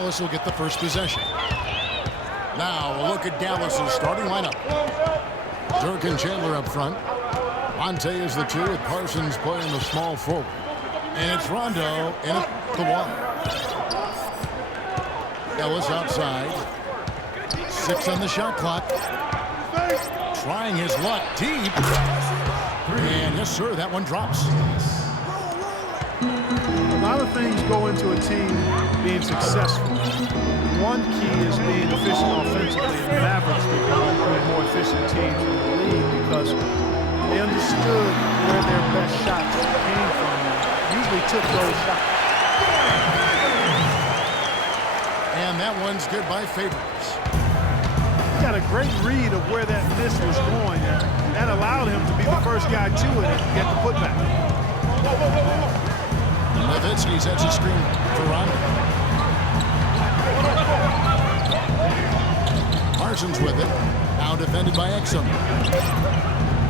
Dallas will get the first possession. Now a look at Dallas's starting lineup. Dirk and Chandler up front. Monte is the 2 with Parsons playing the small forward. And it's Rondo in at the 1. Ellis outside. 6 on the shot clock. Trying his luck deep. And yes, sir, that one drops. A lot of things go into a team being successful. One key is being efficient offensively, and the Mavericks become one of the more efficient teams in the league because they understood where their best shots came from and usually took those shots. And that one's good by Favors. He got a great read of where that miss was going, and that allowed him to be the first guy to it and get the putback. Nowitzki sets a screen for Rondo. Parsons with it. Now defended by Exum.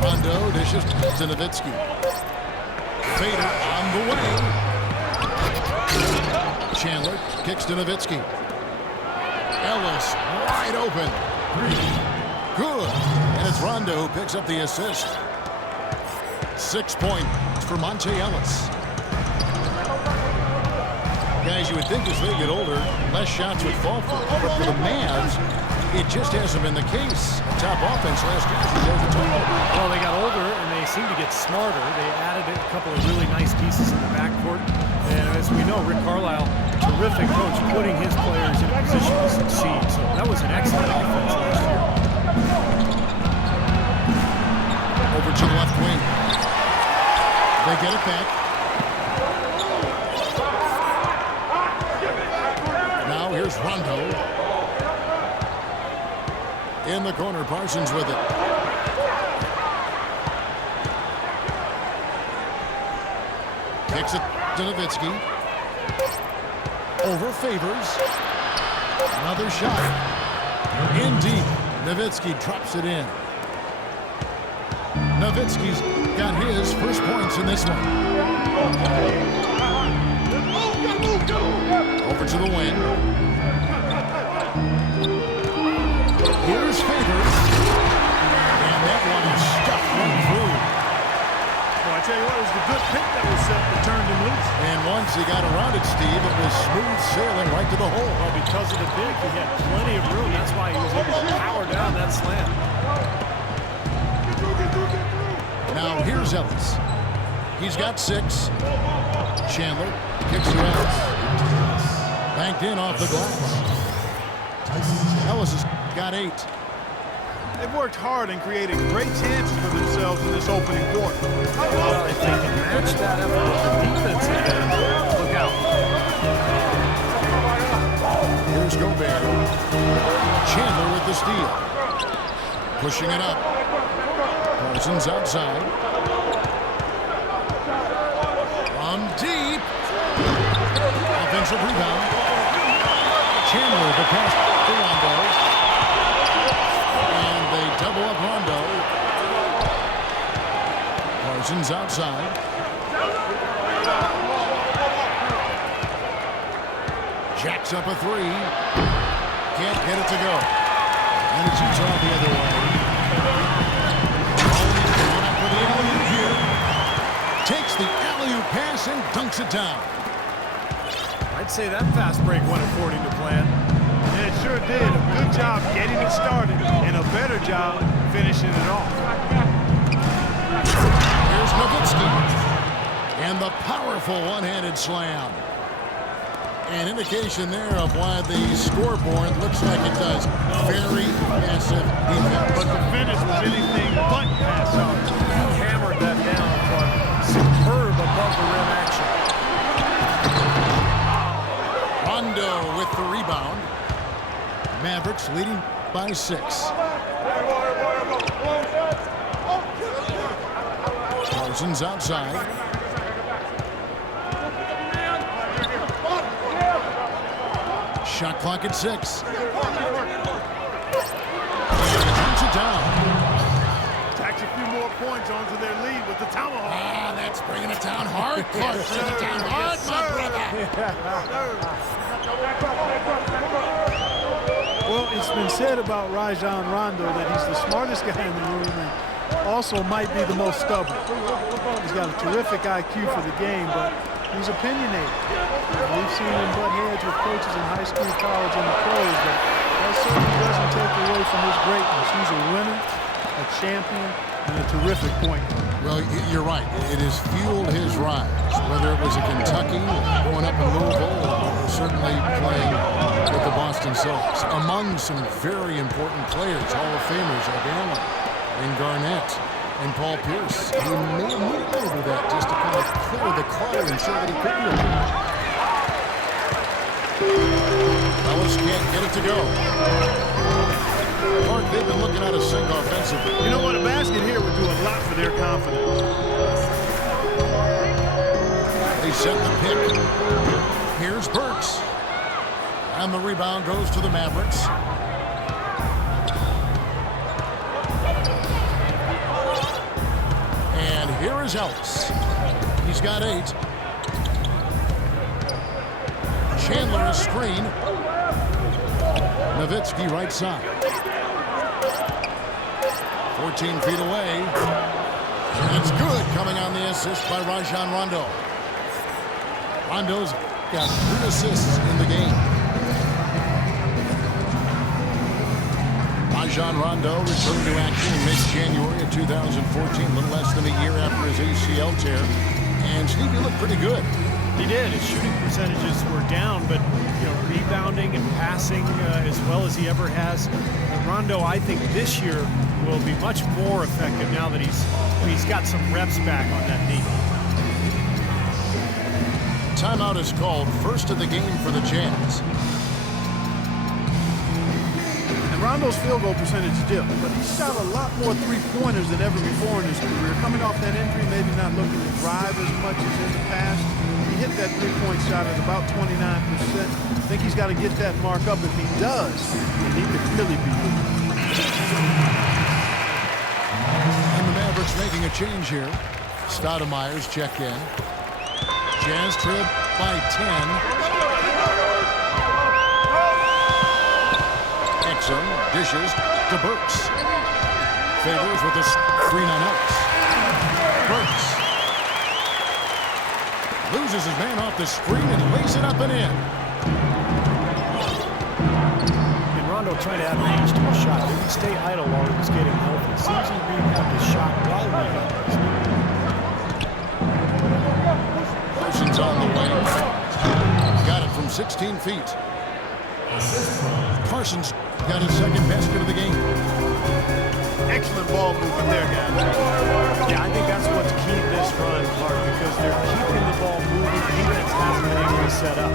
Rondo dishes to Nowitzki. Fader on the way. Chandler kicks to Nowitzki. Ellis wide open. Good. And it's Rondo who picks up the assist. 6 points for Monte Ellis. Guys, you would think as they get older, less shots would fall for them. But for the Mavs, it just hasn't been the case. Top offense last year. Well, they got older and they seem to get smarter. They added a couple of really nice pieces in the backcourt. And as we know, Rick Carlisle, terrific coach, putting his players in a position to succeed. So that was an excellent offense last year. Over to the left wing. They get it back. Now here's Rondo. In the corner, Parsons with it. Kicks it to Nowitzki. Over Favors. Another shot. In deep. Nowitzki drops it in. Nowitzki's got his first points in this one. Over to the wing. Here's Favors. And that one is stuffed right through. Well, I tell you what, it was the good pick that was set that turned him loose. And once he got around it, Steve, it was smooth sailing right to the hole. Well, because of the big, he had plenty of room. That's why he was able to power down that slam. Now here's Ellis. He's got 6. Chandler kicks to Ellis. Banked in off the glass. Ellis has got 8. They've worked hard and created great chances for themselves in this opening quarter. Well, if they can match that up with the defense again, look out. Here's Gobert. Chandler with the steal. Pushing it up. Parsons outside. From deep. Offensive rebound. Chandler the pass to Rondo. And they double up Rondo. Parsons outside. Jacks up a 3. Can't get it to go. And it shoots off the other way. For the alley-oop here. Takes the alley-oop pass and dunks it down. I'd say that fast break went according to plan. And it sure did. A good job getting it started and a better job finishing it off. Here's Nowitzki. And the powerful one-handed slam. An indication there of why the scoreboard looks like it does. Very massive defense. But the finish was anything but pass on. He hammered that down for superb above the rim action. Rondo with the rebound. Mavericks leading by 6. Parsons outside. Shot clock at 6. And he turns it down. Tacks a few more points onto their lead with the tomahawk. That's bringing it down hard, Clark. Bringing it down hard, my brother. Well, it's been said about Rajon Rondo that he's the smartest guy in the room and also might be the most stubborn. He's got a terrific IQ for the game, but he's opinionated. We've seen him butt heads with coaches in high school, college, and the pros, but that certainly doesn't take away from his greatness. He's a winner, a champion, and a terrific point guard. Well, you're right. It has fueled his rise, whether it was at Kentucky, growing up in Louisville, or certainly playing with the Boston Celtics. Among some very important players, Hall of Famers like Allen and Garnett and Paul Pierce. He may have needed to do that just to kind of clear the clutter and show that he could be a winner. Ellis can't get it to go. Mark, they've been looking at a sink offensively. You know what? A basket here would do a lot for their confidence. They set the pick. Here's Burks. And the rebound goes to the Mavericks. And here is Ellis. He's got 8. Chandler is screen. Nowitzki right side. 14 feet away. And it's good, coming on the assist by Rajon Rondo. Rondo's got 3 assists in the game. Rajon Rondo returned to action in mid-January of 2014, a little less than a year after his ACL tear. And Steve, he looked pretty good. He did. His shooting percentages were down, but rebounding and passing as well as he ever has. Rondo, I think this year will be much more effective now that he's got some reps back on that knee. Timeout is called. First of the game for the Jazz. And Rondo's field goal percentage dipped, but he shot a lot more three-pointers than ever before in his career. Coming off that injury, maybe not looking to drive as much as in the past. He hit that three-point shot at about 29%. I think he's got to get that mark up. If he does, then he could really be good. And the Mavericks making a change here. Stoudemire's checked in. Jazz trail by 10. Exum dishes to Burks. Favors with a screen on Ellis. Burks loses his man off the screen and lays it up and in. And Rondo trying to add range to his shot. Didn't stay idle while he was getting healthy. Seems he rehabbed his shot while rebounding. Parsons on the wing. Got it from 16 feet. Parsons got his second basket of the game. Excellent ball movement there, guys. Yeah, I think that's what's key to this run, Clark, because they're keeping the ball moving. The defense hasn't been able to set up.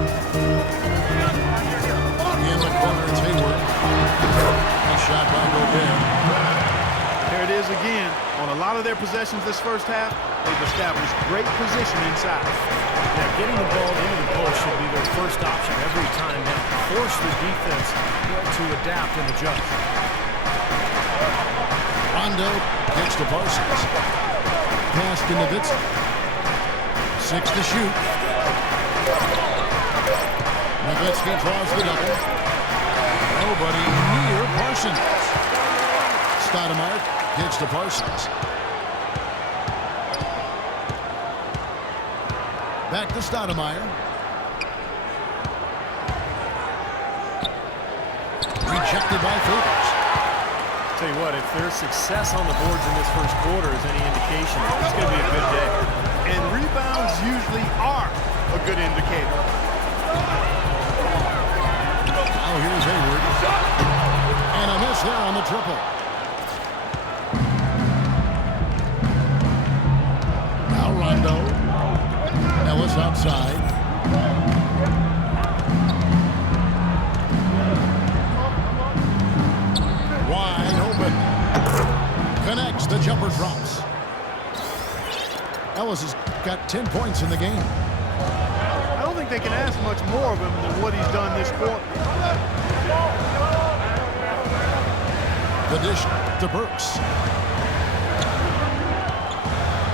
In the corner, it's Hayward. Nice shot by Gobert. There it is again. On a lot of their possessions this first half, they've established great position inside. Yeah, getting the ball into the post should be their first option every time. Now, force the defense to adapt and adjust. Rondo gets to Parsons. Pass to Nowitzki. 6 to shoot. Nowitzki draws the double. Nobody near Parsons. Stoudemire gets to Parsons. Back to Stoudemire. Rejected by Favors. Tell you what, if there's success on the boards in this first quarter is any indication, it's going to be a good day. And rebounds usually are a good indicator. Now here's Hayward. And a miss there on the triple. Now Rondo. Ellis outside. Wide open. Connects. The jumper drops. Ellis has got 10 points in the game. I don't think they can ask much more of him than what he's done this quarter. The dish to Burks.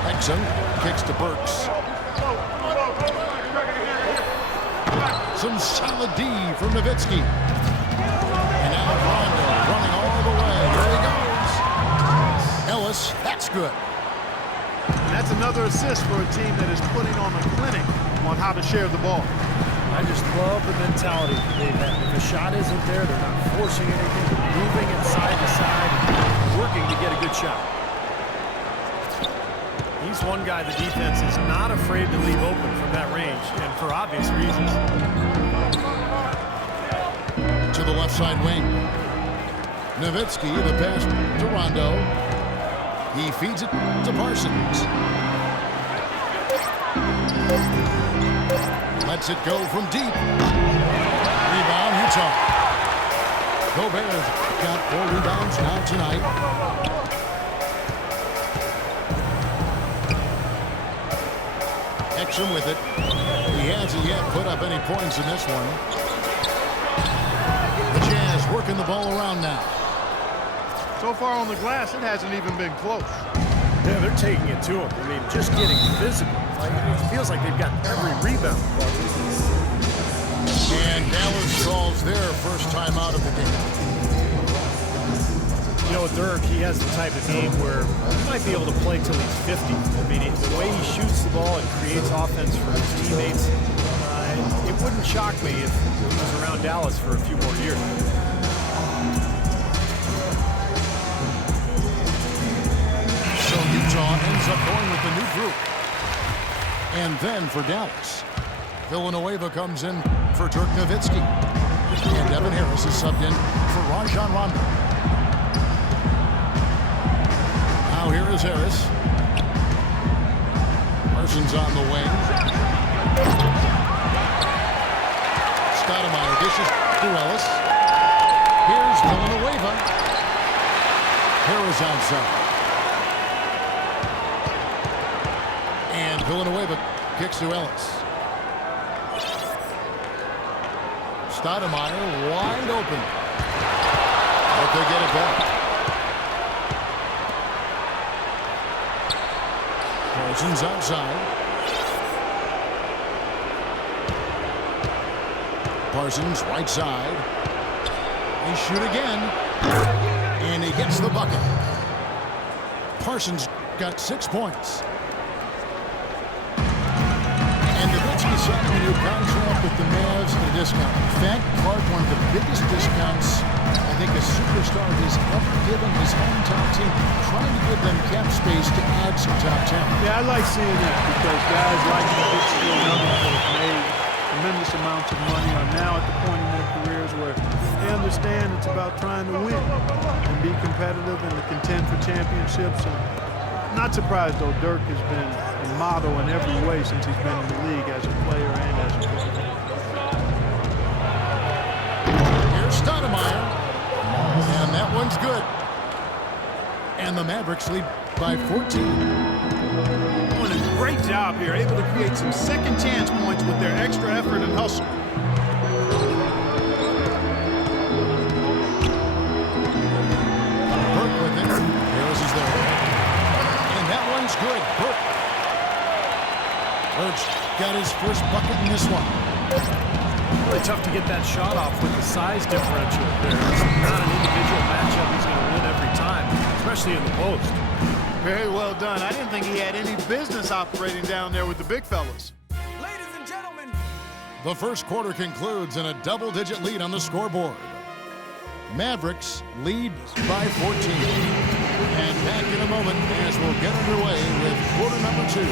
Exum kicks to Burks. Some solid D from Nowitzki. And now Rondo running all the way. Here he goes. Ellis, that's good. And that's another assist for a team that is putting on a clinic on how to share the ball. I just love the mentality they've had. If the shot isn't there, they're not forcing anything. They're moving it side to side and working to get a good shot. He's one guy the defense is not afraid to leave open from that range, and for obvious reasons. To the left side wing. Nowitzki, the pass to Rondo. He feeds it to Parsons. Lets it go from deep. Rebound, Utah. Gobert got 4 rebounds now tonight. Exum with it. He hasn't yet put up any points in this one. The Jazz working the ball around now. So far on the glass, it hasn't even been close. Yeah, they're taking it to him. I mean, just getting physical. Like, it feels like they've got every rebound. And Dallas calls their first time out of the game. You know, with Dirk, he has the type of game where he might be able to play till he's 50. I mean, the way he shoots the ball and creates offense for his teammates, it wouldn't shock me if he was around Dallas for a few more years. So Utah ends up going with the new group. And then for Dallas, Villanueva comes in for Dirk Nowitzki. And Devin Harris is subbed in for Rajon Rondo. Now here is Harris. Parsons on the wing. Stoudemire dishes to Ellis. Here's Villanueva. Harris outside. And Villanueva kicks to Ellis. Stoudemire wide open. But they get it back. Parsons outside. Parsons right side. They shoot again. And he gets the bucket. Parsons got 6 points. Signed a new contract with the Mavs at a discount. In fact, Clark, one of the biggest discounts I think a superstar has ever given his hometown team, trying to give them cap space to add some top talent. Yeah, I like seeing that because guys like the big skill numbers that have made tremendous amounts of money are now at the point in their careers where they understand it's about trying to win and be competitive and to contend for championships. And not surprised, though, Dirk has been a model in every way since he's been in the league as a player and as a coach. Here's Stoudemire. And that one's good. And the Mavericks lead by 14. Doing a great job here, able to create some second chance points with their extra effort and hustle. Burke with it. Harris is there. That one's good. Burke's got his first bucket in this one. Really tough to get that shot off with the size differential there. It's not an individual matchup he's going to win every time, especially in the post. Very well done. I didn't think he had any business operating down there with the big fellas. Ladies and gentlemen. The first quarter concludes in a double-digit lead on the scoreboard. Mavericks lead by 14. And back in a moment as we'll get underway with quarter number 2.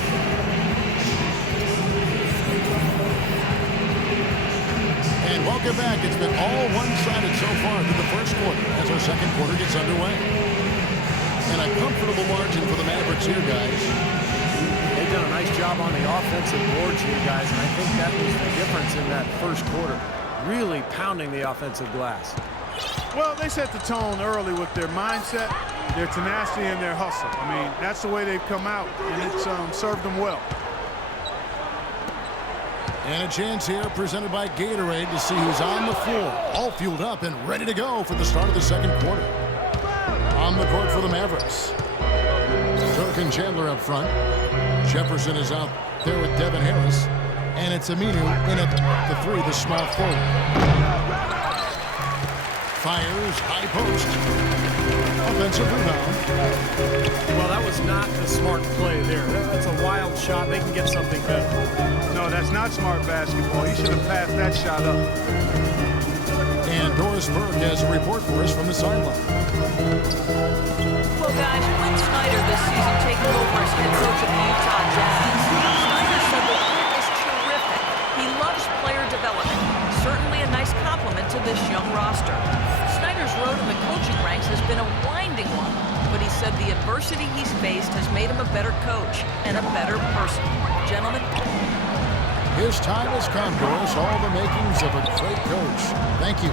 And welcome back. It's been all one-sided so far through the first quarter as our second quarter gets underway. And a comfortable margin for the Mavericks here, guys. They've done a nice job on the offensive boards here, guys, and I think that was the difference in that first quarter. Really pounding the offensive glass. Well, they set the tone early with their mindset, their tenacity, and their hustle. I mean, that's the way they've come out, and it's served them well. And a chance here presented by Gatorade to see who's on the floor, all fueled up and ready to go for the start of the second quarter. On the court for the Mavericks. Dirk and Chandler up front. Jefferson is out there with Devin Harris. And it's Aminu in at the 3, the small forward. Fires, high post. Offensive rebound. Well, that was not the smart play there. That's a wild shot. They can get something better. No, that's not smart basketball. He should have passed that shot up. And Doris Burke has a report for us from the sideline. Well, guys, Quinn Snyder this season taking over as head coach of the Utah Jazz. Snyder said the Quinn is terrific. He loves player development. Certainly a nice compliment to this young roster. Snyder's road in the coaching ranks has been a winding one, but he said the adversity he's faced has made him a better coach and a better person. Gentlemen. His time has come, Doris. All the makings of a great coach. Thank you.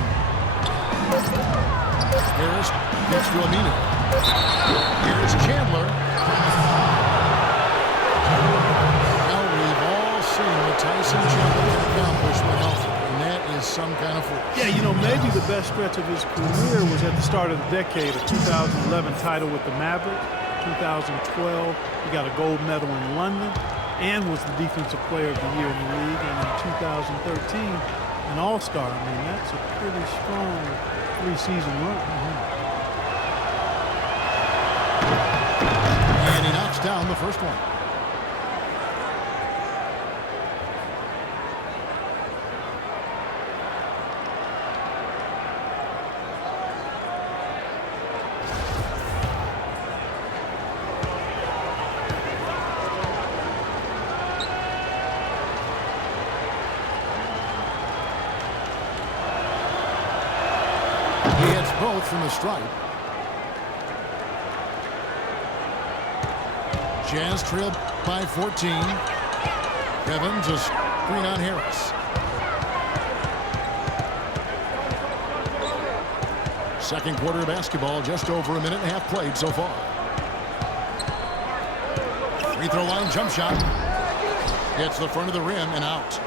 Harris gets to Aminu. Here's Chandler. Now we've all seen what Tyson Chandler can accomplish when healthy, and that is some kind of force. Yeah, you know, maybe the best stretch of his career was at the start of the decade, a 2011 title with the Mavericks. 2012, he got a gold medal in London and was the defensive player of the year in the league. And in 2013, an all-star. I mean, that's a pretty strong 3-season run. And he knocks down the first one. He hits both from the stripe. Jazz trailed by 14. Evans a screen on Harris. Second quarter of basketball, just over a minute and a half played so far. Free throw line jump shot. Hits the front of the rim and out.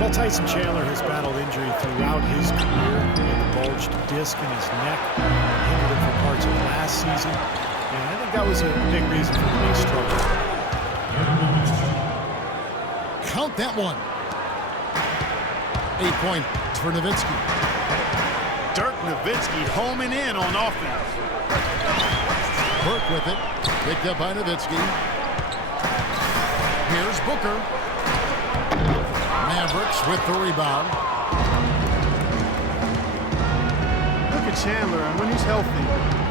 Well, Tyson Chandler has battled injury throughout his career. He had the bulged disc in his neck, hindered him for parts of last season. And I think that was a big reason for the big struggle. Count that one. 8 points for Nowitzki. Dirk Nowitzki homing in on offense. Burke with it. Picked up by Nowitzki. Here's Booker. Mavericks with the rebound. Look at Chandler, and when he's healthy,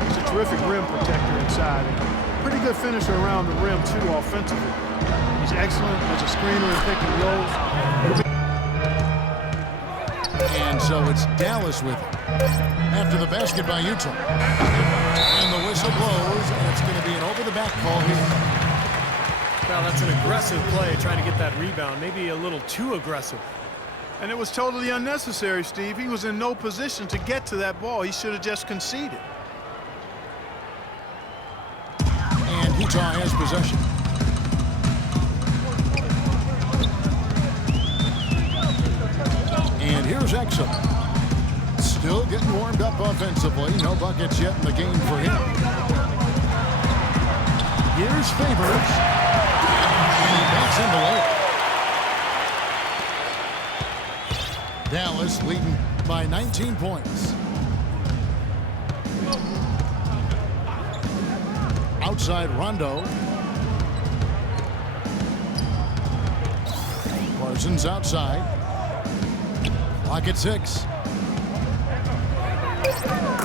he's a terrific rim protector inside. And pretty good finisher around the rim, too, offensively. He's excellent as a screener and pick and rolls. And so it's Dallas with it. After the basket by Utah. And the whistle blows, and it's going to be an over-the-back call here. Well, that's an aggressive play, trying to get that rebound. Maybe a little too aggressive. And it was totally unnecessary, Steve. He was in no position to get to that ball. He should have just conceded. And Utah has possession. And here's Exum. Still getting warmed up offensively. No buckets yet in the game for him. Here's Favors. And he backs in the layup. Dallas leading by 19 points. Outside Rondo. Parsons outside. Clock at 6.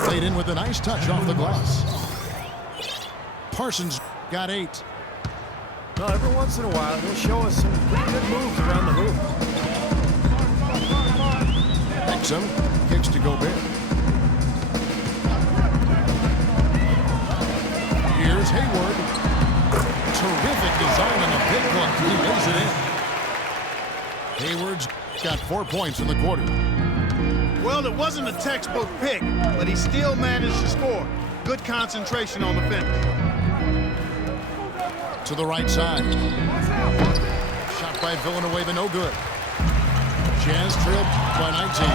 Played in with a nice touch off the glass. Parsons got 8. Well, every once in a while, he'll show us some pretty good moves around the hoop. Exum kicks to Gobert. Here's Hayward. Terrific design on the pick look. He lays it in. Hayward's got 4 points in the quarter. Well, it wasn't a textbook pick, but he still managed to score. Good concentration on the finish. To the right side. Shot by Villanueva, no good. Jazz trailed by 19.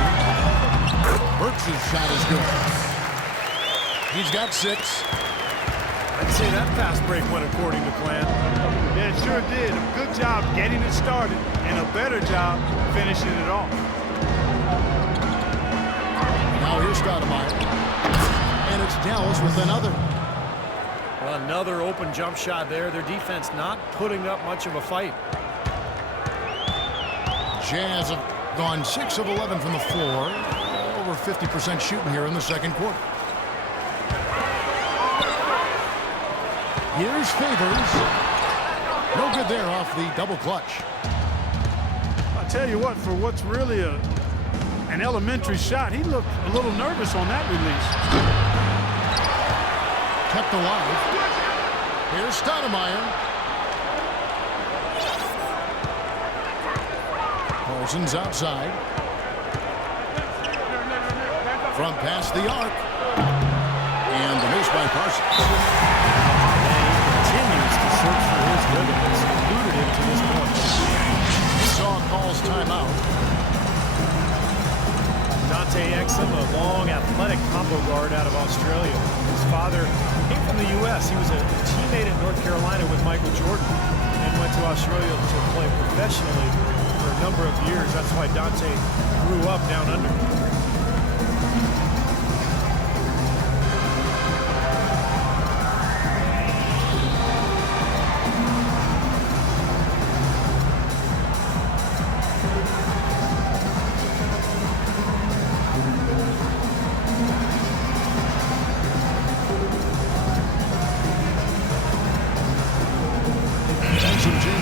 Burks' shot is good. He's got 6. I'd say that fast break went according to plan. Yeah, it sure did. A good job getting it started and a better job finishing it off. Now here's Stoudemire. And it's Dallas with another. Well, another open jump shot there. Their defense not putting up much of a fight. Jazz have gone 6 of 11 from the floor. Over 50% shooting here in the second quarter. Here's Favors. No good there off the double clutch. I'll tell you what, for what's really an elementary shot, he looked a little nervous on that release. Kept alive. Here's Stoudemire. Parsons outside. From past the arc. And the miss by Parsons. Continues to search for his rhythm. It's eluded him to this point. Utah calls timeout. Dante Exum, a long, athletic combo guard out of Australia. His father came from the U.S. He was a teammate in North Carolina with Michael Jordan and went to Australia to play professionally for a number of years. That's why Dante grew up down under.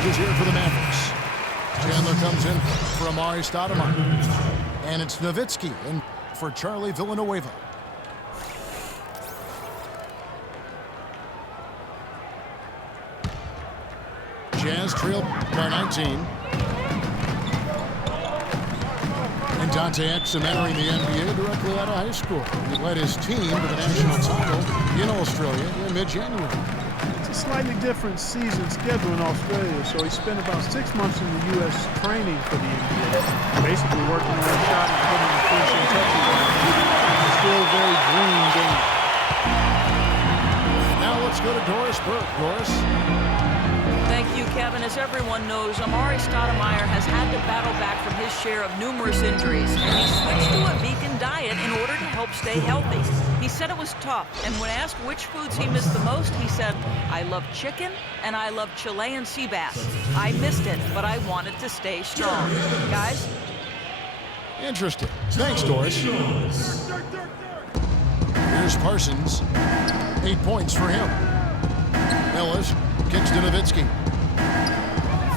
Here for the Mavericks. Chandler comes in for Amari Stoudemire. And it's Nowitzki in for Charlie Villanueva. Jazz trailed by 19. And Dante Exum entering the NBA directly out of high school. He led his team to the national title in Australia in mid-January. It's a slightly different season schedule in Australia, so he spent about 6 months in the U.S. training for the NBA, basically working on a shot and putting the finishing touches on it. It's still a very green game. Now let's go to Doris Burke. Doris? Thank you, Kevin. As everyone knows, Amari Stoudemire has had to battle back from his share of numerous injuries, and he switched to a vegan diet in order to help stay healthy. He said it was tough, and when asked which foods he missed the most, he said, "I love chicken and I love Chilean sea bass. I missed it, but I wanted to stay strong." Guys? Interesting. Thanks, Doris. Here's Parsons. 8 points for him. Ellis kicks to Nowitzki.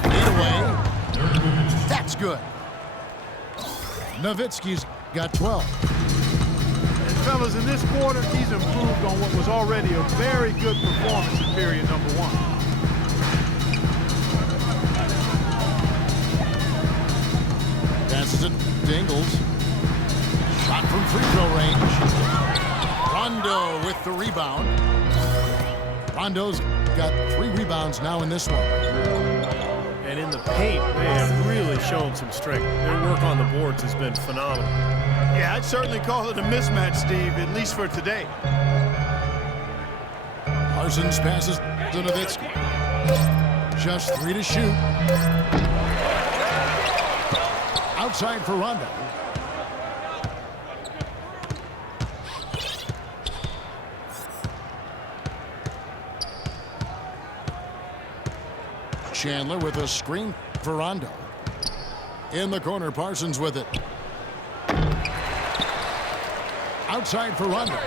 Lead away. That's good. Nowitzki's got 12. And fellas, in this quarter, he's improved on what was already a very good performance in period number 1. Passes it to Ingles. Shot from free throw range. Rondo with the rebound. Rondo's got 3 rebounds now in this one. And in the paint, they have really shown some strength. Their work on the boards has been phenomenal. Yeah, I'd certainly call it a mismatch, Steve, at least for today. Parsons passes to Nowitzki. Just 3 to shoot. Outside for Rondo. Chandler with a screen for Rondo. In the corner, Parsons with it. Outside for Rondo.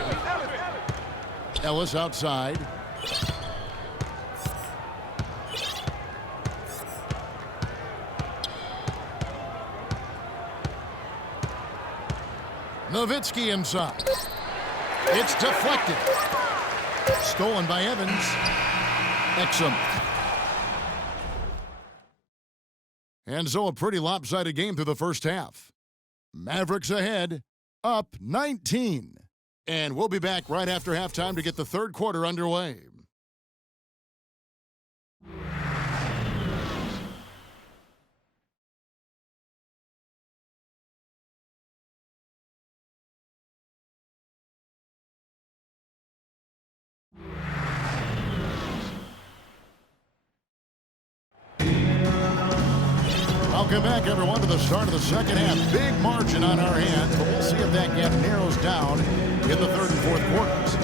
Ellis outside. Nowitzki inside. It's deflected. Stolen by Evans. Exum. And so a pretty lopsided game through the first half. Mavericks ahead, up 19. And we'll be back right after halftime to get the third quarter underway. Welcome back, everyone, to the start of the second half. Big margin on our hands, but we'll see if that gap narrows down in the third and fourth quarters.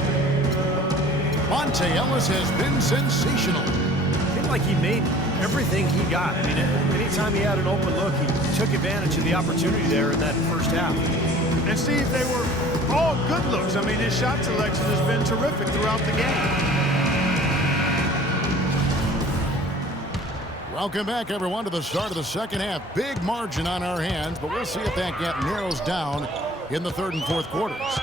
Monte Ellis has been sensational. It seemed like he made everything he got. I mean, anytime he had an open look, he took advantage of the opportunity there in that first half. And Steve, they were all good looks. I mean, his shot selection has been terrific throughout the game. Welcome back, everyone, to the start of the second half. Big margin on our hands, but we'll see if that gap narrows down in the third and fourth quarters.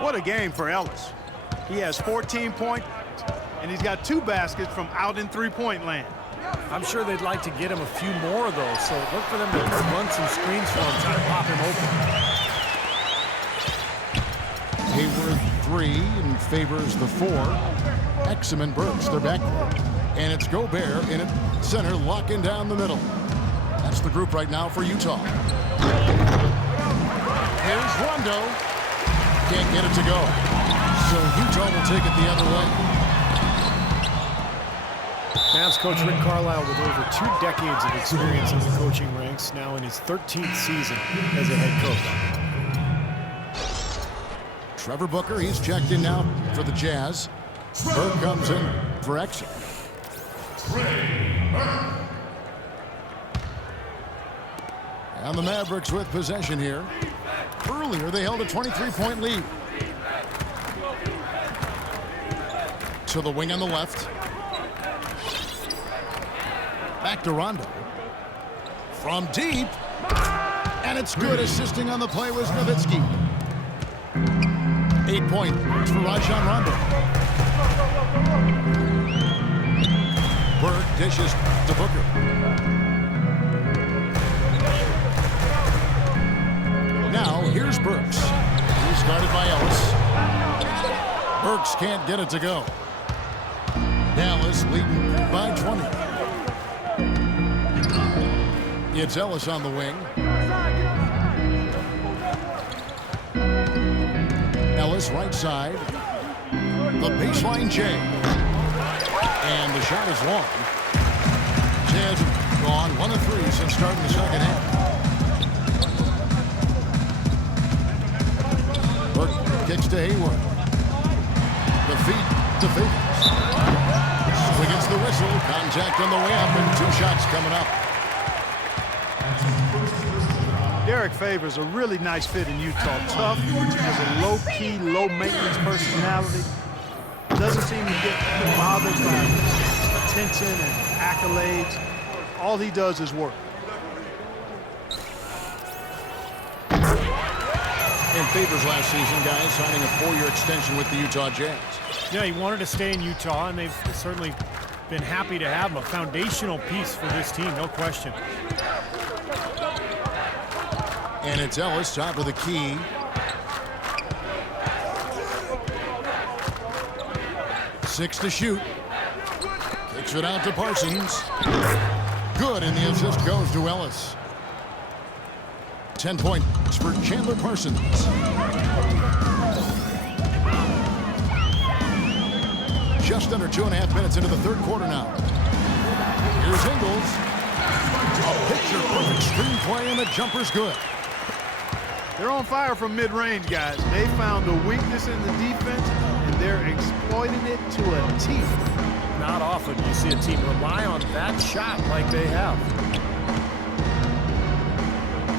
What a game for Ellis. He has 14 points, and he's got 2 baskets from out in three-point land. I'm sure they'd like to get him a few more of those, so look for them to run some screens for him, try to pop him open. Hayward 3 and favors the 4. Exum and Burks, they're back. And it's Gobert in at center, locking down the middle. That's the group right now for Utah. Here's Rondo. Can't get it to go. So Utah will take it the other way. Mavs coach Rick Carlisle with over 2 decades of experience in the coaching ranks, now in his 13th season as a head coach. Trevor Booker, he's checked in now for the Jazz. Burke comes in for Exum. And the Mavericks with possession here. Earlier, they held a 23-point lead. To the wing on the left. Back to Rondo. From deep. And it's good. Assisting on the play was Nowitzki. 8 points for Rajon Rondo. Burke dishes to Booker. Now, here's Burks. He's guarded by Ellis. Burks can't get it to go. Dallas leading by 20. It's Ellis on the wing. Ellis right side. The baseline J. And the shot is long. Jazz have gone 1 of 3 since starting the second half. Burke kicks to Hayward. The feet to Favors. Against the whistle. Contact on the way up and 2 shots coming up. Derek Favors, a really nice fit in Utah. Tough, has a low-key, low-maintenance personality. Doesn't seem to get bothered by attention and accolades. All he does is work. And Favors last season, guys, signing a 4-year extension with the Utah Jazz. Yeah, he wanted to stay in Utah, and they've certainly been happy to have him. A foundational piece for this team, no question. And it's Ellis, top of the key. Six to shoot. Kicks it out to Parsons. Good, and the assist goes to Ellis. 10 points for Chandler Parsons. Just under 2.5 minutes into the third quarter now. Here's Ingles. A picture-perfect screenplay, and the jumper's good. They're on fire from mid-range, guys. They found a weakness in the defense, and they're exploiting it to a T. Not often you see a team rely on that shot like they have.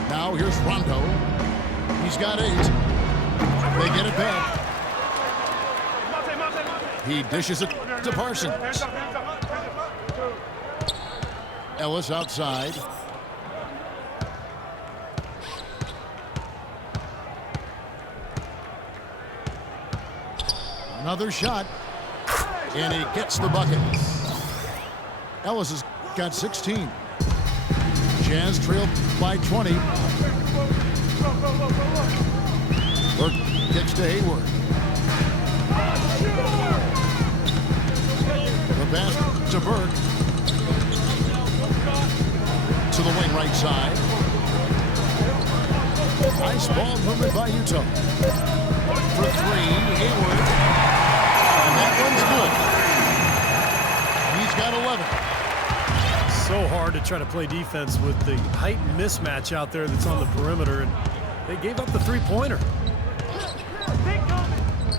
Now here's Rondo. He's got 8. They get it back. He dishes it to Parsons. Ellis outside. Another shot. And he gets the bucket. Ellis has got 16. Jazz trailed by 20. Burke kicks to Hayward. The pass to Burke. To the wing right side. Nice ball movement by Utah. For 3, Hayward. And that one's good. He's got 11. so hard to try to play defense with the heightened mismatch out there that's on the perimeter, and they gave up the three-pointer.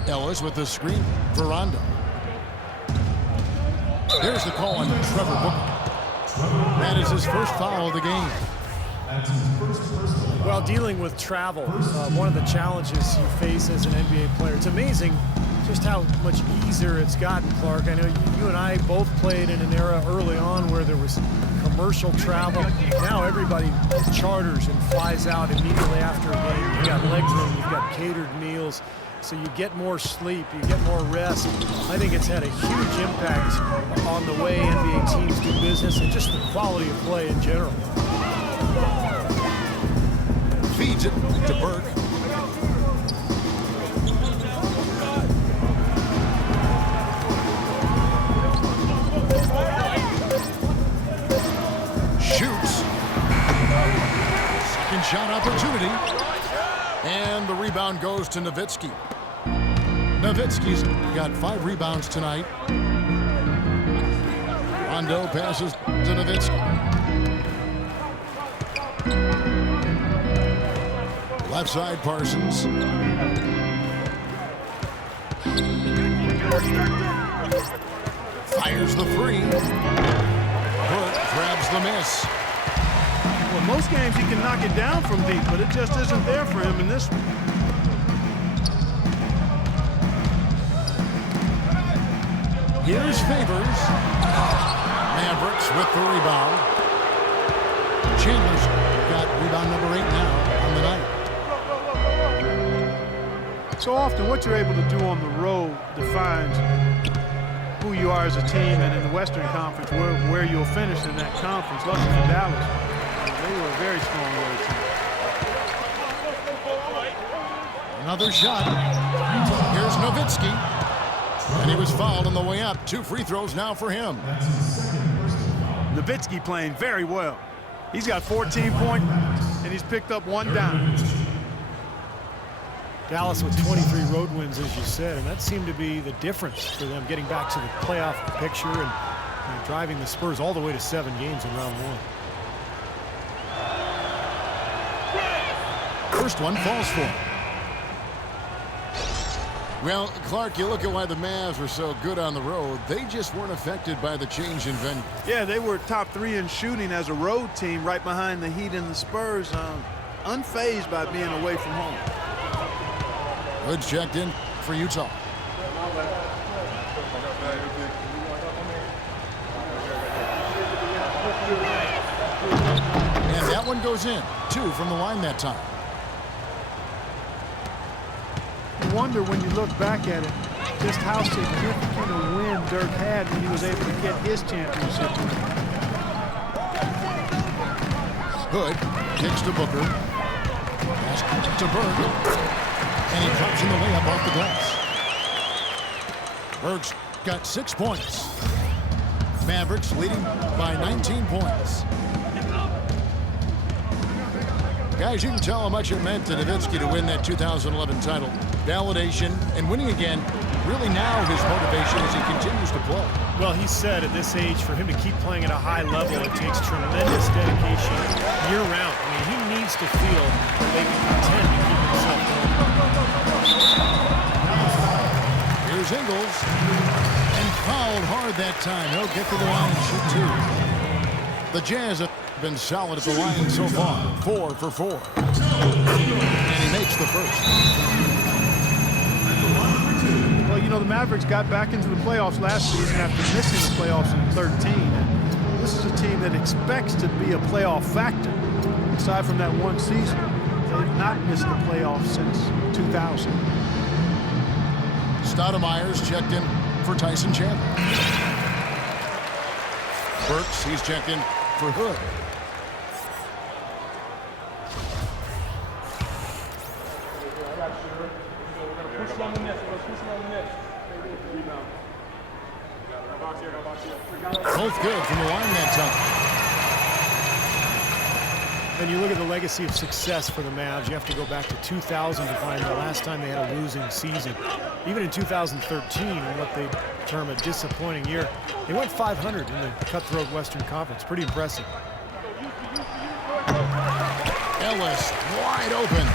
Ellis with the screen for Rondo. There's the call on Trevor Booker. That is his first foul of the game. Well, dealing with travel, one of the challenges you face as an NBA player. It's amazing just how much easier it's gotten, Clark. I know you and I both played in an era early on where there was commercial travel. Now everybody charters and flies out immediately after a game. You've got leg room, you've got catered meals, so you get more sleep, you get more rest. I think it's had a huge impact on the way NBA teams do business and just the quality of play in general. Feeds it to Burke. Shoots. Second shot opportunity. And the rebound goes to Nowitzki. Nowitzki's got 5 rebounds tonight. Rondo passes to Nowitzki. Left side, Parsons. Fires the three. Burke grabs the miss. Well, most games he can knock it down from deep, but it just isn't there for him in this one. Here's Favors. Mavericks with the rebound. Chandler's got rebound number 8 now on the night. So often what you're able to do on the road defines who you are as a team, and in the Western Conference where you'll finish in that conference. Lucky for Dallas, they were a very strong road team. Another shot. Here's Nowitzki. And he was fouled on the way up. 2 free throws now for him. Nowitzki playing very well. He's got 14 points, and he's picked up 1 down. Dallas with 23 road wins, as you said, and that seemed to be the difference for them getting back to the playoff picture and driving the Spurs all the way to 7 games in round 1. First one falls for him. Well, Clark, you look at why the Mavs were so good on the road. They just weren't affected by the change in venue. Yeah, they were top 3 in shooting as a road team, right behind the Heat and the Spurs, unfazed by being away from home. Hood checked in for Utah. And that one goes in. 2 from the line that time. You wonder when you look back at it just how significant a win Dirk had when he was able to get his championship. Hood kicks to Booker. Pass to Burke. And he drops in the layup off the glass. Burke's got 6 points. Mavericks leading by 19 points. Guys, you can tell how much it meant to Nowitzki to win that 2011 title. Validation and winning again, really now his motivation as he continues to play. Well, he said at this age, for him to keep playing at a high level, it takes tremendous dedication year-round. I mean, he needs to feel that they can contend to keep himself going. Here's Ingles. And fouled hard that time. He'll get to the line and shoot 2. The Jazz have been solid at the line so far. 4 for 4. And he makes the first. Well, you know, the Mavericks got back into the playoffs last season after missing the playoffs in 13. And this is a team that expects to be a playoff factor. Aside from that one season, they've not missed the playoffs since 2000. Stoudemire's checked in for Tyson Chandler. Burks, he's checked in for Hood. Both good from the line that time. And you look at the legacy of success for the Mavs, you have to go back to 2000 to find the last time they had a losing season. Even in 2013, in what they term a disappointing year, they went 500 in the cutthroat Western Conference. Pretty impressive. Ellis wide open.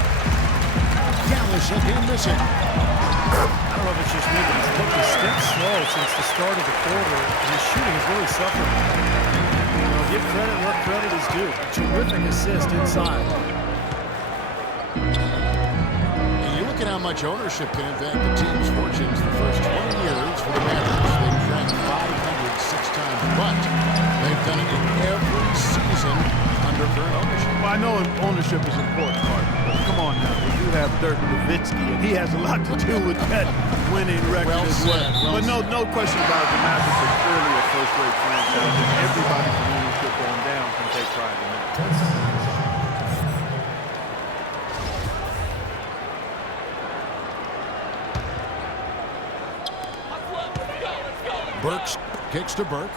Dallas again missing. I don't know if it's just me, but he's looked a step slow since the start of the quarter. And his shooting is really suffering. Give credit where credit is due. Terrific assist inside. And you look at how much ownership can impact the team's fortunes the first 20 years for the Mavericks. They've ranked 506 times, but they've done it in every season under current ownership. Well, I know ownership is important, Mark, but come on now. We do have Dirk Nowitzki, and he has a lot to do with that winning record as well. But no question about it, the Mavericks are clearly a first-rate franchise, and everybody from ownership on down can take pride in that. Burks kicks to Burke.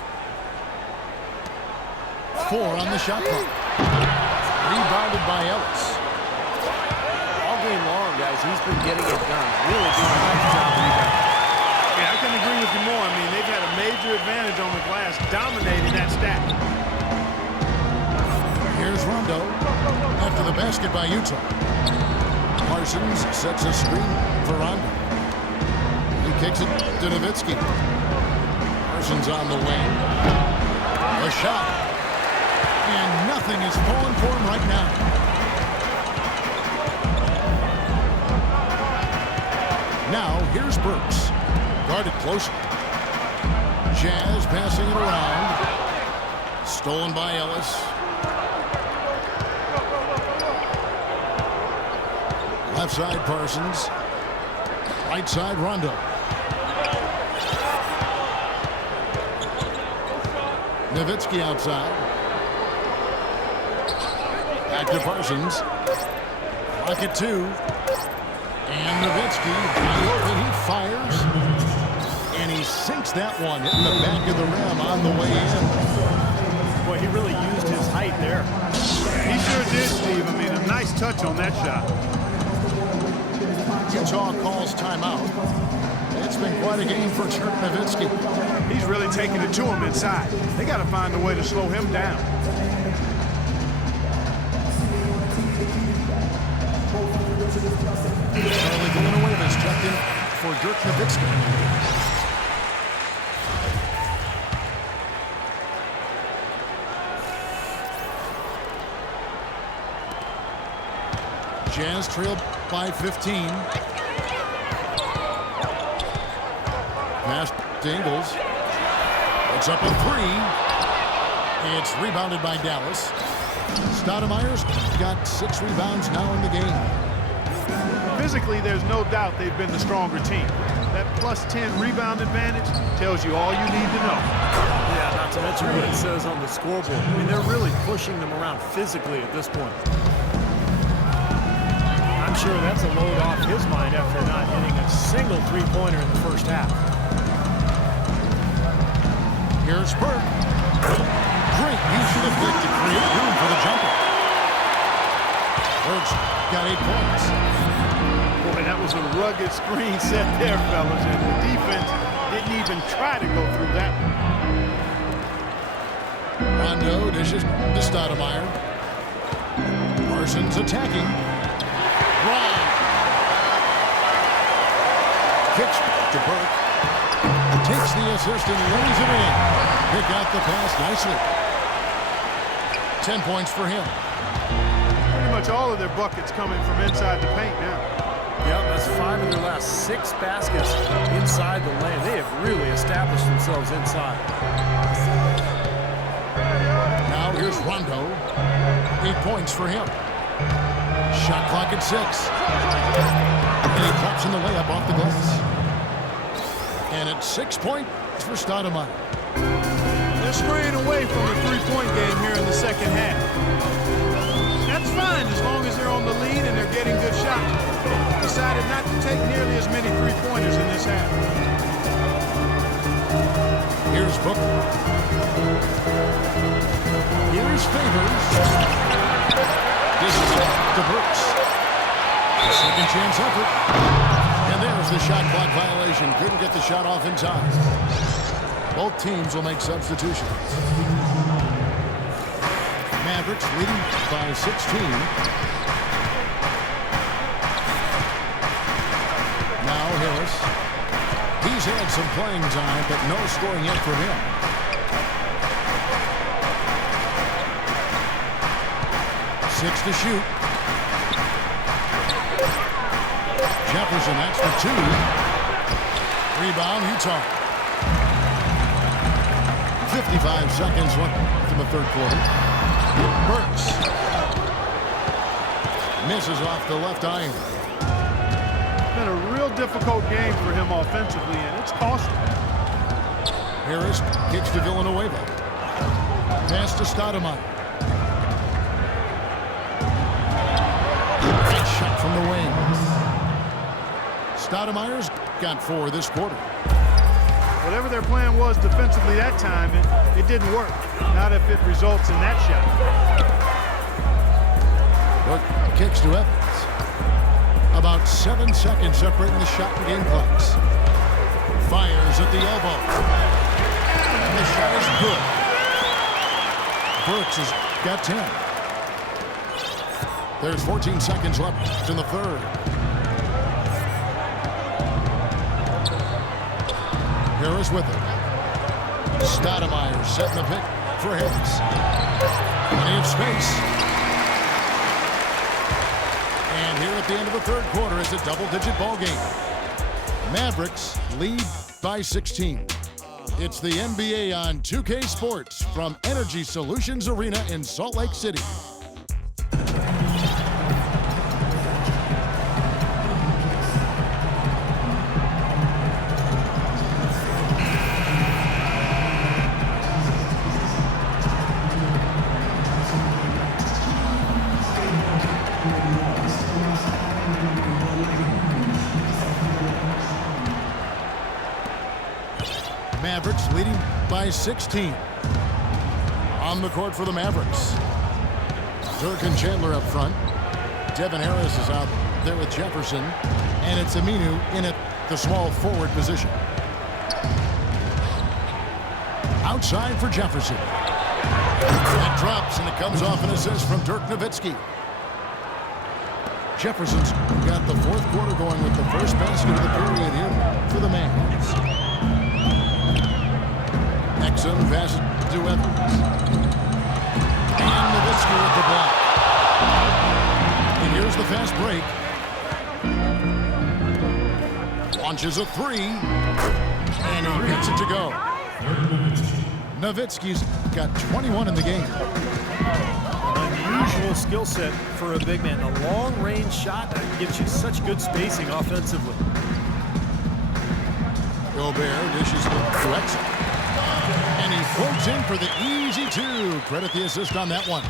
4 on the shot clock. Rebounded by Ellis. All game long, guys, he's been getting it done. Really doing a nice job rebounding. Yeah, I can agree with you more. I mean, they've had a major advantage on the glass, dominating that stack. Here's Rondo after the basket by Utah. Parsons sets a screen for Rondo. He kicks it to Nowitzki. Parsons on the wing. A shot. And nothing is falling for him right now. Now, here's Burks. Guarded closely. Jazz passing it around. Stolen by Ellis. Left side, Parsons. Right side, Rondo. Nowitzki outside. Back to Parsons. Rocket 2. And Nowitzki, he fires. And he sinks that one, hitting the back of the rim on the way in. Boy, he really used his height there. He sure did, Steve. I mean, a nice touch on that shot. Utah calls timeout. It's been quite a game for Dirk Nowitzki. He's really taking it to him inside. They got to find a way to slow him down. Charlie Villanueva's checked in for Dirk Nowitzki. Jazz trailed by 15. Pass to Ingles. It's up a 3. It's rebounded by Dallas. Stoudemire's got 6 rebounds now in the game. Physically, there's no doubt they've been the stronger team. That plus 10 rebound advantage tells you all you need to know. Yeah, not to mention what it says on the scoreboard. I mean, they're really pushing them around physically at this point. I'm sure that's a load off his mind after not hitting a single three-pointer in the first half. Here's Burke. Great use of the pick to create room for the jumper. Burke's got 8 points. Boy, that was a rugged screen set there, fellas, and the defense didn't even try to go through that one. Rondo dishes to Stoudemire. Parsons attacking. Brown. Kicks to Burke. Takes the assist and lays it in. Pick out the pass nicely. 10 points for him. Pretty much all of their buckets coming from inside the paint now. Yep, that's 5 of their last 6 baskets inside the lane. They have really established themselves inside. Now here's Rondo. 8 points for him. Shot clock at 6. And he drops in the layup off the glass. And it's 6 points for Stoudemire. They're straying away from the three-point game here in the second half. That's fine as long as they're on the lead and they're getting good shots. Decided not to take nearly as many three-pointers in this half. Here's Booker. Here's Favors. Dishes it to Brooks. A second chance effort. And there's the shot clock violation. Couldn't get the shot off in time. Both teams will make substitutions. Mavericks leading by 16. Now Harris. He's had some playing time, but no scoring yet from him. Six to shoot. Jefferson, that's for two. Rebound, Utah. 55 seconds left in the third quarter. Burks. Misses off the left iron. Been a real difficult game for him offensively, and it's costly. Harris kicks to Villanueva. Pass to Stoudemire. Great shot from the wing. Stoudemire's got 4 this quarter. Whatever their plan was defensively that time, it didn't work. Not if it results in that shot. Burke kicks to Evans. About 7 seconds separating the shot and game clocks. Fires at the elbow. And the shot is good. Burks has got 10. There's 14 seconds left in the third. Harris with it. Stoudemire setting the pick for Harris. Plenty of space. And here at the end of the third quarter, it's a double-digit ball game. Mavericks lead by 16. It's the NBA on 2K Sports from Energy Solutions Arena in Salt Lake City. Mavericks leading by 16. On the court for the Mavericks. Dirk and Chandler up front. Devin Harris is out there with Jefferson. And it's Aminu in at the small forward position. Outside for Jefferson. That drops, and it comes off an assist from Dirk Nowitzki. Jefferson's got the fourth quarter going with the first basket of the period here for the Mavs. Exum passes to Evans. And Nowitzki with the block. And here's the fast break. Launches a three. And he gets it to go. Nowitzki's got 21 in the game. Unusual skill set for a big man. A long-range shot that gives you such good spacing offensively. Gobert dishes to Exum. And he floats in for the easy two. Credit the assist on that one.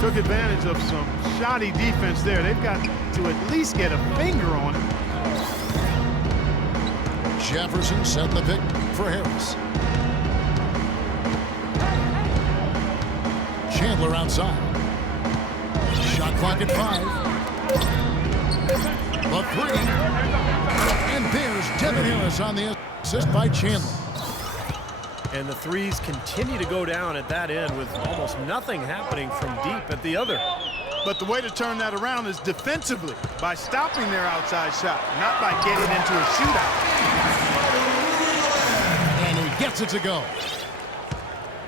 Took advantage of some shoddy defense there. They've got to at least get a finger on it. Jefferson set the pick for Harris. Chandler outside. Shot clock at 5. The three. And there's Devin Harris on the assist by Chandler. And the threes continue to go down at that end with almost nothing happening from deep at the other. But the way to turn that around is defensively, by stopping their outside shot, not by getting into a shootout. And he gets it to go.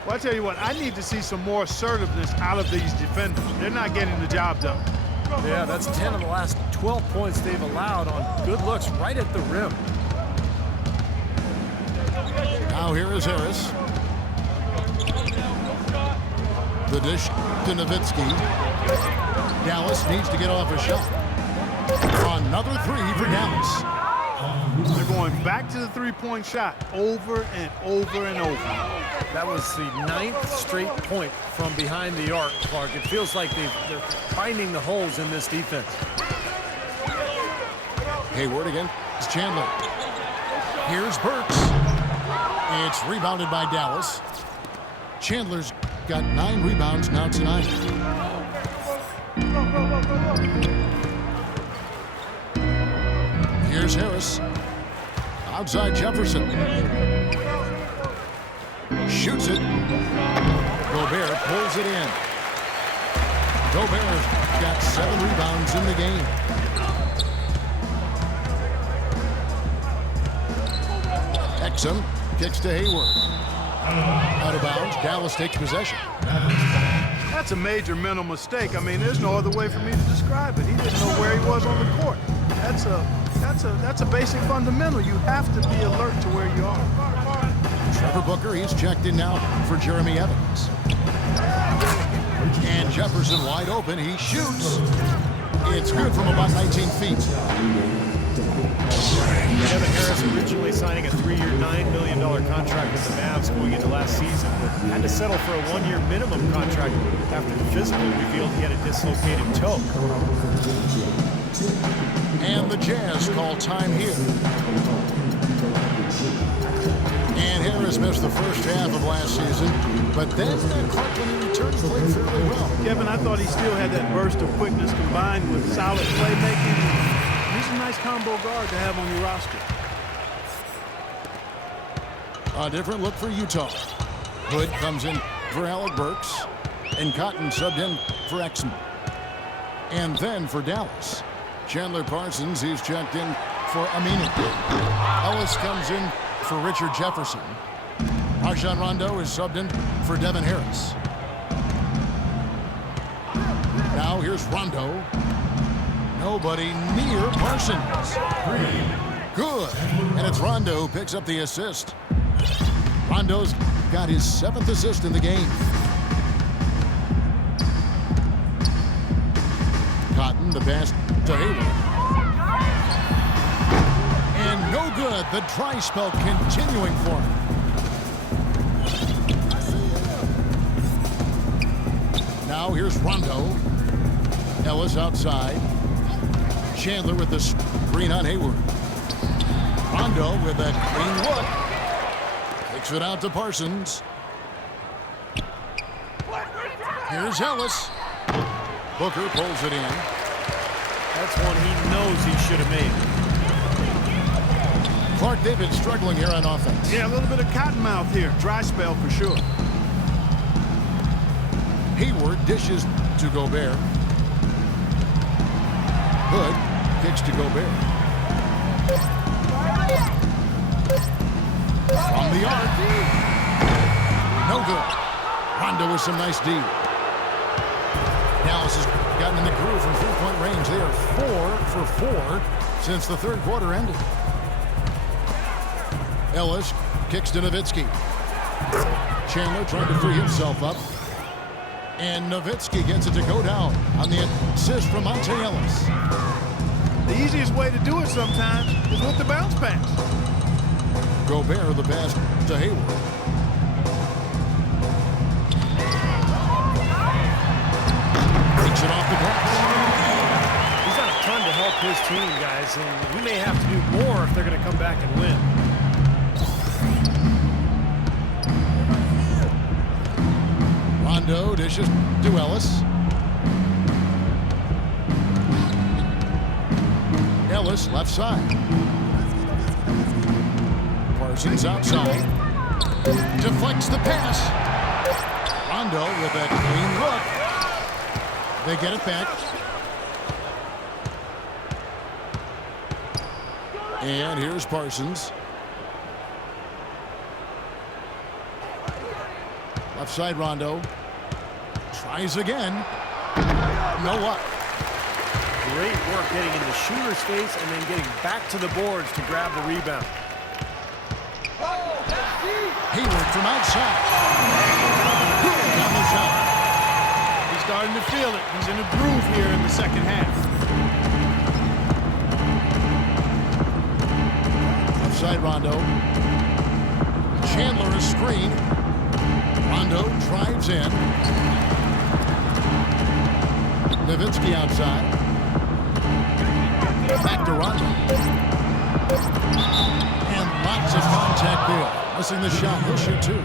Well, I tell you what, I need to see some more assertiveness out of these defenders. They're not getting the job done. Yeah, that's 10 of the last 12 points they've allowed on good looks right at the rim. Now here is Harris. The dish to Nowitzki. Dallas needs to get off a shot. Another three for Dallas. They're going back to the three-point shot over and over and over. That was the 9th straight point from behind the arc, Clark. It feels like they're finding the holes in this defense. Hayward again. It's Chandler. Here's Burks. It's rebounded by Dallas. Chandler's got 9 rebounds now tonight. Here's Harris. Outside Jefferson. Shoots it. Gobert pulls it in. Gobert's got 7 rebounds in the game. Exum kicks to Hayward. Out of bounds. Dallas takes possession. That's a major mental mistake. I mean, there's no other way for me to describe it. He didn't know where he was on the court. That's a basic fundamental. You have to be alert to where you are. Trevor Booker, he's checked in now for Jeremy Evans. And Jefferson wide open. He shoots. It's good from about 19 feet. Kevin Harris originally signing a 3-year, $9 million contract with the Mavs going into last season, but had to settle for a 1-year minimum contract after the physical revealed he had a dislocated toe. And the Jazz call time here. And Harris missed the first half of last season, but then Clark, when he returned, played fairly well. Kevin, I thought he still had that burst of quickness combined with solid playmaking. He's a nice combo guard to have on your roster. A different look for Utah. Hood comes in for Alec Burks, and Cotton subbed in for Exum. And then for Dallas, Chandler Parsons, he's checked in for Aminu. Ellis comes in for Richard Jefferson. Rajon Rondo is subbed in for Devin Harris. Now here's Rondo. Nobody near Parsons. Good. And it's Rondo who picks up the assist. Rondo's got his 7th assist in the game. Cotton, the pass to Hayward. And no good. The dry spell continuing for him. Now here's Rondo. Ellis outside. Chandler with the screen on Hayward. Rondo with a clean look. Kicks it out to Parsons. Here's Ellis. Booker pulls it in. That's one he knows he should have made. Clark, they've been struggling here on offense. Yeah, a little bit of cottonmouth here. Dry spell for sure. Hayward dishes to Gobert. Hood kicks to Gobert. From the arc. No good. Rondo with some nice D. Dallas has gotten in the groove from 3-point range. They are 4 for 4 since the third quarter ended. Ellis kicks to Nowitzki. Chandler trying to free himself up. And Nowitzki gets it to go down on the assist from Monte Ellis. The easiest way to do it sometimes is with the bounce pass. Gobert the pass to Hayward. Takes it off the glass. He's done a ton to help his team, guys, and he may have to do more if they're going to come back and win. Rondo dishes to Ellis. Ellis left side. Parsons outside. Deflects the pass. Rondo with a clean look. They get it back. And here's Parsons. Left side Rondo. Tries again. No luck. Great work getting in the shooter's face and then getting back to the boards to grab the rebound. Hayward from outside. Good on the shot. He's starting to feel it. He's in a groove here in the second half. Outside Rondo. Chandler is screened. Rondo drives in. Nowitzki outside. Back to Rondo. And lots of contact there. Missing the shot. He'll shoot 2.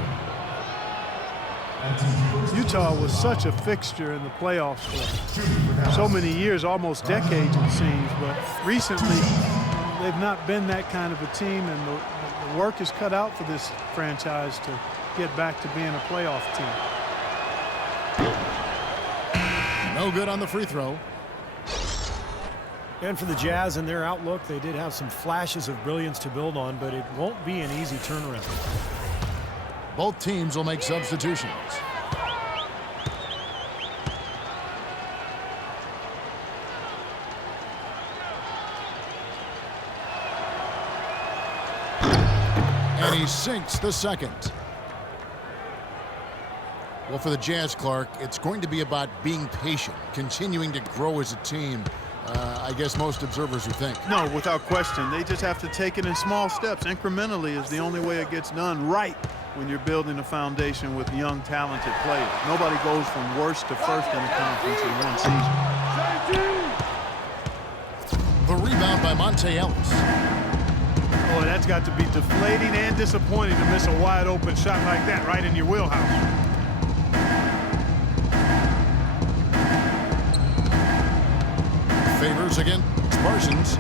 Utah was such a fixture in the playoffs for so many years, almost decades it seems, but recently they've not been that kind of a team, and the work is cut out for this franchise to get back to being a playoff team. No good on the free throw. And for the Jazz and their outlook, they did have some flashes of brilliance to build on, but it won't be an easy turnaround. Both teams will make substitutions. And he sinks the second. Well, for the Jazz, Clark, it's going to be about being patient, continuing to grow as a team. I guess most observers would think. No, without question. They just have to take it in small steps. Incrementally is the only way it gets done right when you're building a foundation with young, talented players. Nobody goes from worst to first in the conference in one season. The rebound by Monte Ellis. Boy, that's got to be deflating and disappointing to miss a wide open shot like that right in your wheelhouse. Favors against Parsons.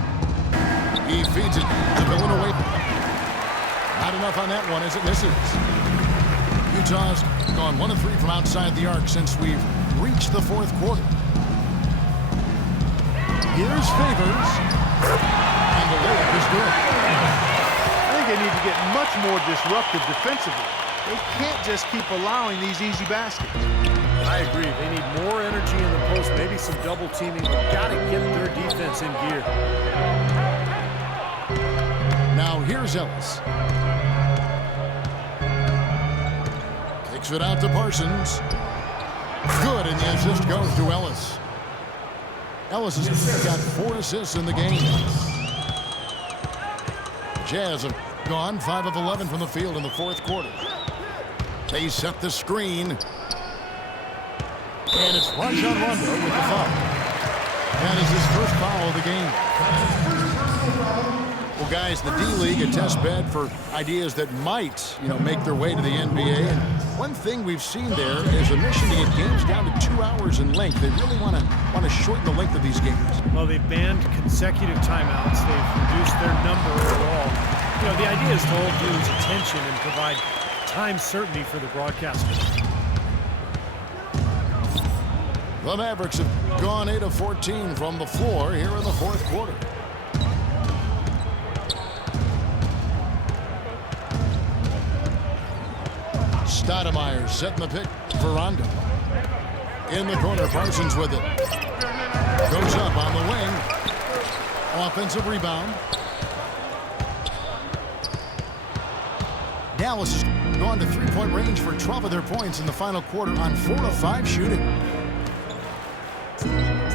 He feeds it to Villanueva. Not enough on that one as it misses. Utah's gone 1 of 3 from outside the arc since we've reached the fourth quarter. Here's Favors. And the layup is good. I think they need to get much more disruptive defensively. They can't just keep allowing these easy baskets. I agree. They need more energy in the post, maybe some double teaming. They've got to get their defense in gear. Now here's Ellis. Kicks it out to Parsons. Good, and the assist goes to Ellis. Ellis has got 4 assists in the game. The Jazz have gone 5 of 11 from the field in the fourth quarter. They set the screen. And it's Rajon Rondo with the foul. That is his first foul of the game. Well, guys, the D-League, a test bed for ideas that might, make their way to the NBA. And one thing we've seen there is a mission to get games down to 2 hours in length. They really want to shorten the length of these games. Well, they've banned consecutive timeouts. They've reduced their number overall. The idea is to hold viewers' attention and provide time certainty for the broadcasters. The Mavericks have gone 8 of 14 from the floor here in the fourth quarter. Stoudemire setting the pick for Rondo. In the corner, Parsons with it. Goes up on the wing. Offensive rebound. Dallas has gone to three-point range for 12 of their points in the final quarter on 4 of 5 shooting.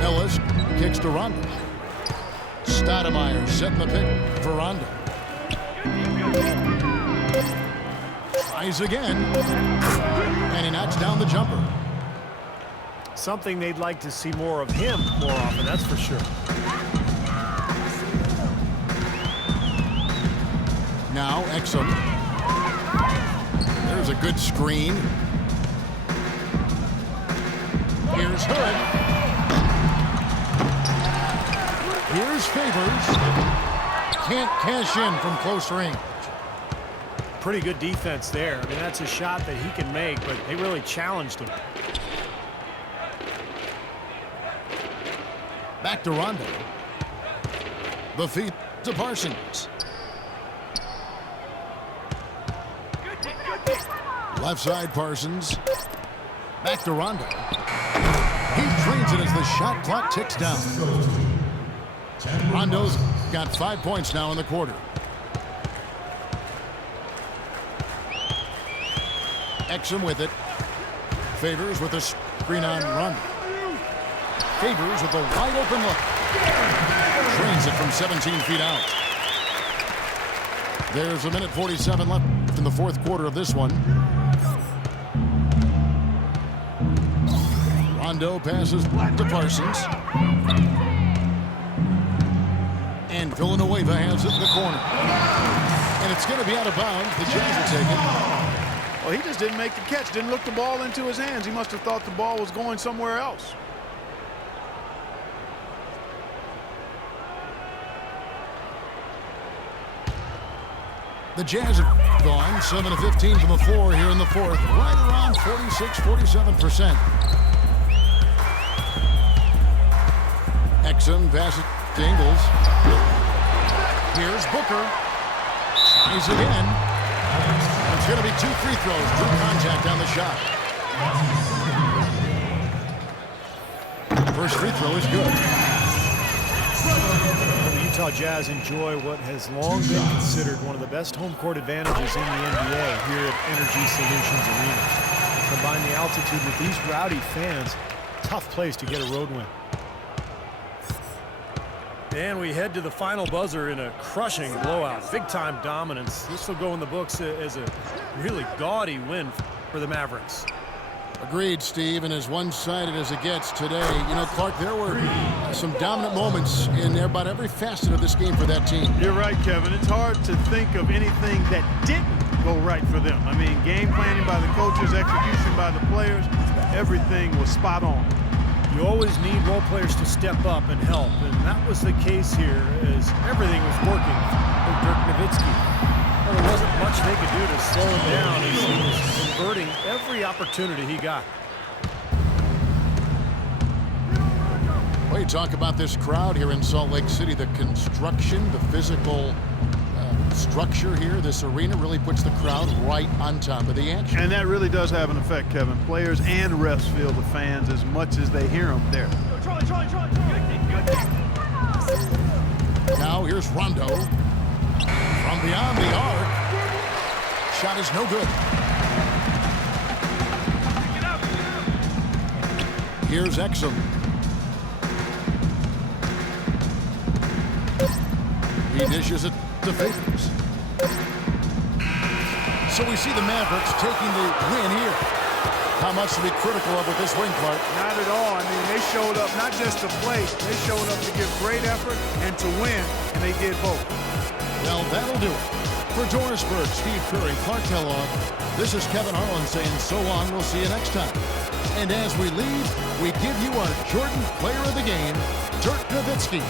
Ellis kicks to Rondo. Stoudemire setting the pick for Rondo. Tries again. And he knocks down the jumper. Something they'd like to see more of him more often, that's for sure. Now Exum. There's a good screen. Here's Hood. Here's Favors. Can't cash in from close range. Pretty good defense there. I mean, that's a shot that he can make, but they really challenged him. Back to Rondo. The feed to Parsons. Left side Parsons. Back to Rondo. He drains it as the shot clock ticks down. Rondo's got 5 points now in the quarter. Exum with it. Favors with a screen on Rondo. Favors with a wide open look. Drains it from 17 feet out. There's a minute 47 left in the fourth quarter of this one. Rondo passes to Parsons. And Villanueva has it in the corner. And it's going to be out of bounds. The Jazz will take it. Well, he just didn't make the catch, didn't look the ball into his hands. He must have thought the ball was going somewhere else. The Jazz have gone 7 of 15 from the floor here in the fourth, right around 46-47%. Exum passes to Ingles. Here's Booker. Tries again. It's going to be 2 free throws. Drew contact on the shot. First free throw is good. The Utah Jazz enjoy what has long been considered one of the best home court advantages in the NBA here at Energy Solutions Arena. Combine the altitude with these rowdy fans, tough place to get a road win. And we head to the final buzzer in a crushing blowout. Big-time dominance. This will go in the books as a really gaudy win for the Mavericks. Agreed, Steve, and as one-sided as it gets today. You know, Clark, there were some dominant moments in about every facet of this game for that team. You're right, Kevin. It's hard to think of anything that didn't go right for them. I mean, game planning by the coaches, execution by the players, everything was spot on. You always need role players to step up and help, and that was the case here as everything was working for Dirk Nowitzki. Well, there wasn't much they could do to slow him down as he was converting every opportunity he got. Well, you talk about this crowd here in Salt Lake City, the construction, the physical structure here, this arena really puts the crowd right on top of the action. And that really does have an effect, Kevin. Players and refs feel the fans as much as they hear them there. Now here's Rondo. From beyond the arc. Shot is no good. Here's Exum. He dishes it to Favors. So we see the Mavericks taking the win here. How much to be critical of with this win, Clark? Not at all. I mean, they showed up not just to play, they showed up to give great effort and to win, and they did both. Well, that'll do it. For Doris Burke, Steve Curry, Clark Kellogg, this is Kevin Harlan saying so long. We'll see you next time. And as we leave, we give you our Jordan Player of the Game, Dirk Nowitzki.